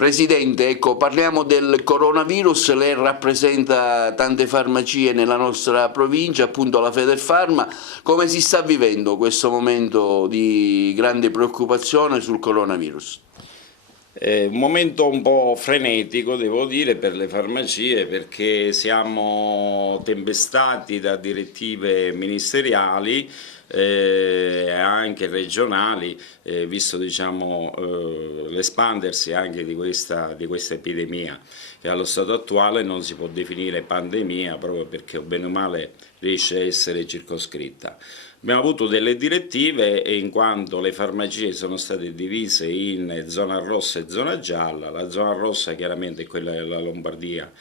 Presidente, ecco, parliamo del coronavirus, lei rappresenta tante farmacie nella nostra provincia, appunto la Federfarma. Come si sta vivendo questo momento di grande preoccupazione sul coronavirus? È un momento un po' frenetico, devo dire, per le farmacie perché siamo tempestati da direttive ministeriali e anche regionali, visto diciamo, l'espandersi anche di questa epidemia, che allo stato attuale non si può definire pandemia proprio perché bene o male riesce a essere circoscritta. Abbiamo avuto delle direttive e in quanto le farmacie sono state divise in zona rossa e zona gialla, la zona rossa chiaramente è quella della Lombardia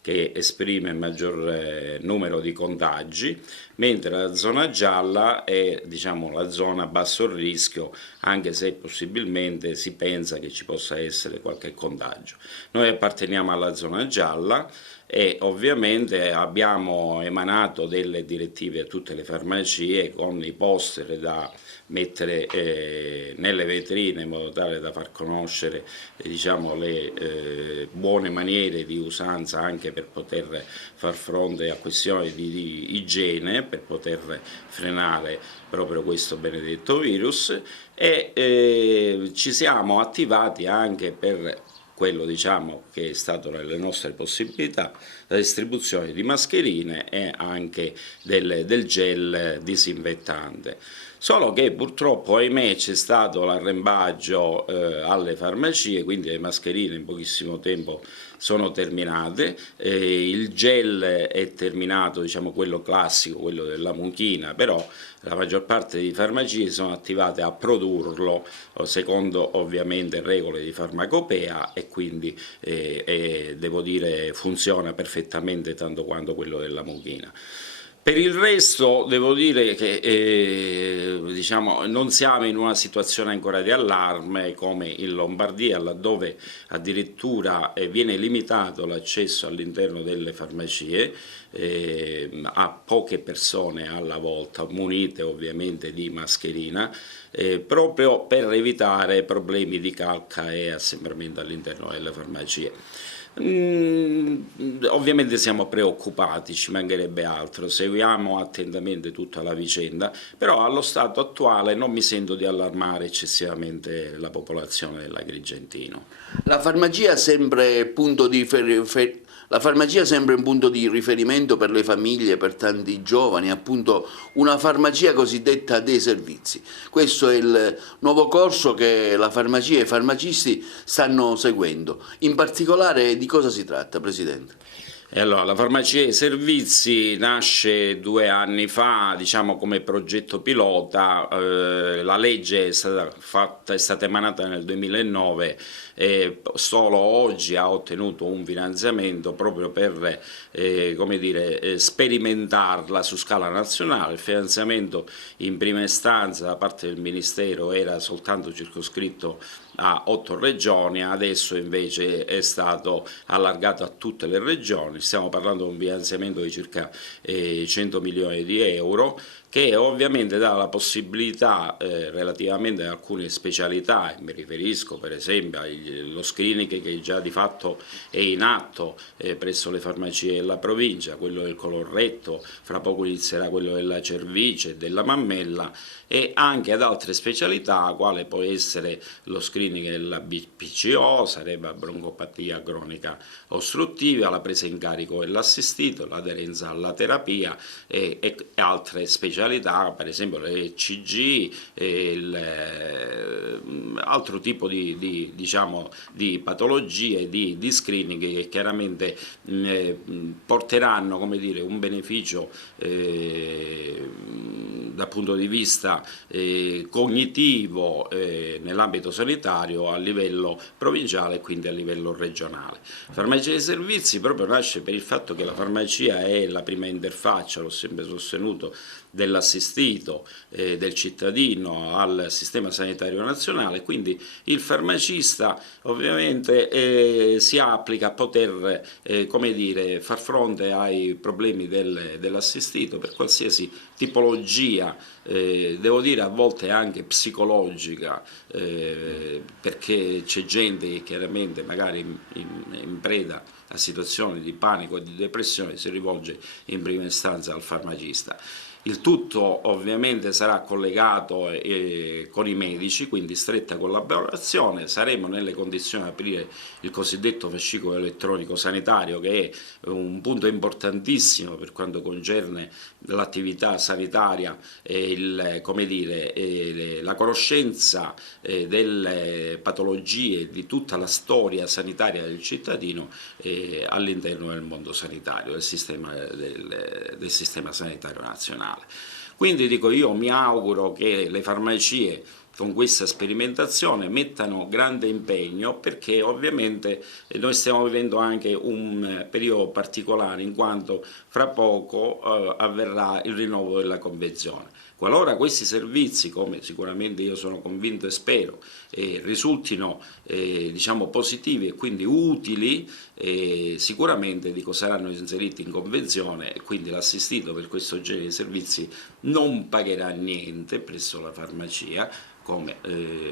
che esprime il maggior numero di contagi, mentre la zona gialla è diciamo, la zona a basso rischio, anche se possibilmente si pensa che ci possa essere qualche contagio. Noi apparteniamo alla zona gialla e ovviamente abbiamo emanato delle direttive a tutte le farmacie con i poster da mettere nelle vetrine in modo tale da far conoscere diciamo, le buone maniere di usanza anche per poter far fronte a questioni di igiene, per poter frenare proprio questo benedetto virus e ci siamo attivati anche per quello diciamo, che è stato nelle nostre possibilità, la distribuzione di mascherine e anche del gel disinfettante. Solo che purtroppo, ahimè, c'è stato l'arrembaggio alle farmacie, quindi le mascherine in pochissimo tempo sono terminate, il gel è terminato, diciamo quello classico, quello della mucchina, però la maggior parte di farmacie sono attivate a produrlo secondo ovviamente regole di farmacopea e quindi devo dire funziona perfettamente tanto quanto quello della mucchina. Per il resto devo dire che diciamo, non siamo in una situazione ancora di allarme come in Lombardia, laddove addirittura viene limitato l'accesso all'interno delle farmacie a poche persone alla volta, munite ovviamente di mascherina, proprio per evitare problemi di calca e assembramento all'interno delle farmacie. Ovviamente siamo preoccupati, ci mancherebbe altro, seguiamo attentamente tutta la vicenda, però allo stato attuale non mi sento di allarmare eccessivamente la popolazione dell'Agrigentino. La farmacia è sempre la farmacia è sempre un punto di riferimento per le famiglie, per tanti giovani, appunto una farmacia cosiddetta dei servizi. Questo è il nuovo corso che la farmacia e i farmacisti stanno seguendo. In particolare di cosa si tratta, Presidente? E allora, la farmacia dei servizi nasce 2 anni fa, diciamo come progetto pilota, la legge è stata emanata nel 2009 e solo oggi ha ottenuto un finanziamento proprio per come dire, sperimentarla su scala nazionale. Il finanziamento in prima istanza da parte del Ministero era soltanto circoscritto a 8 regioni, adesso invece è stato allargato a tutte le regioni, stiamo parlando di un finanziamento di circa 100 milioni di euro che ovviamente dà la possibilità relativamente ad alcune specialità, mi riferisco per esempio allo screening che già di fatto è in atto presso le farmacie della provincia, quello del colorretto, fra poco inizierà quello della cervice e della mammella, e anche ad altre specialità, quale può essere lo screening della BPCO, sarebbe la broncopatia cronica ostruttiva, la presa in carico dell'assistito, l'aderenza alla terapia e altre specialità, per esempio l'ECG, altro tipo diciamo, di patologie, di screening che chiaramente porteranno come dire, un beneficio dal punto di vista cognitivo nell'ambito sanitario a livello provinciale e quindi a livello regionale. La farmacia dei servizi proprio nasce per il fatto che la farmacia è la prima interfaccia, l'ho sempre sostenuto, dell'assistito, del cittadino al sistema sanitario nazionale, quindi il farmacista ovviamente si applica a poter come dire, far fronte ai problemi dell'assistito per qualsiasi tipologia, devo dire a volte anche psicologica, perché c'è gente che chiaramente magari in preda a situazioni di panico e di depressione si rivolge in prima istanza al farmacista. Il tutto ovviamente sarà collegato con i medici, quindi stretta collaborazione. Saremo nelle condizioni di aprire il cosiddetto fascicolo elettronico sanitario, che è un punto importantissimo per quanto concerne l'attività sanitaria e come dire, la conoscenza delle patologie, di tutta la storia sanitaria del cittadino all'interno del mondo sanitario, del sistema sanitario nazionale. Quindi dico, io mi auguro che le farmacie con questa sperimentazione mettano grande impegno, perché ovviamente noi stiamo vivendo anche un periodo particolare, in quanto fra poco avverrà il rinnovo della convenzione. Qualora questi servizi, come sicuramente io sono convinto e spero, risultino diciamo positivi e quindi utili, sicuramente saranno inseriti in convenzione, e quindi l'assistito per questo genere di servizi non pagherà niente presso la farmacia,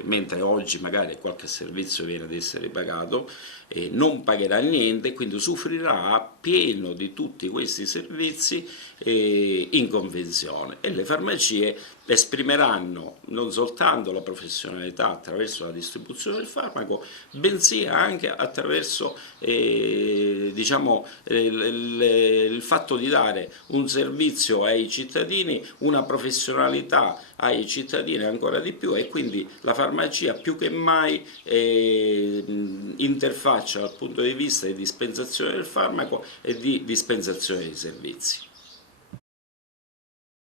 mentre oggi magari qualche servizio viene ad essere pagato, non pagherà niente, quindi usufruirà appieno di tutti questi servizi in convenzione, e le farmacie esprimeranno non soltanto la professionalità attraverso la distribuzione del farmaco, bensì anche attraverso diciamo, il fatto di dare un servizio ai cittadini, una professionalità ai cittadini ancora di più, e quindi la farmacia più che mai interfaccia dal punto di vista di dispensazione del farmaco e di dispensazione dei servizi.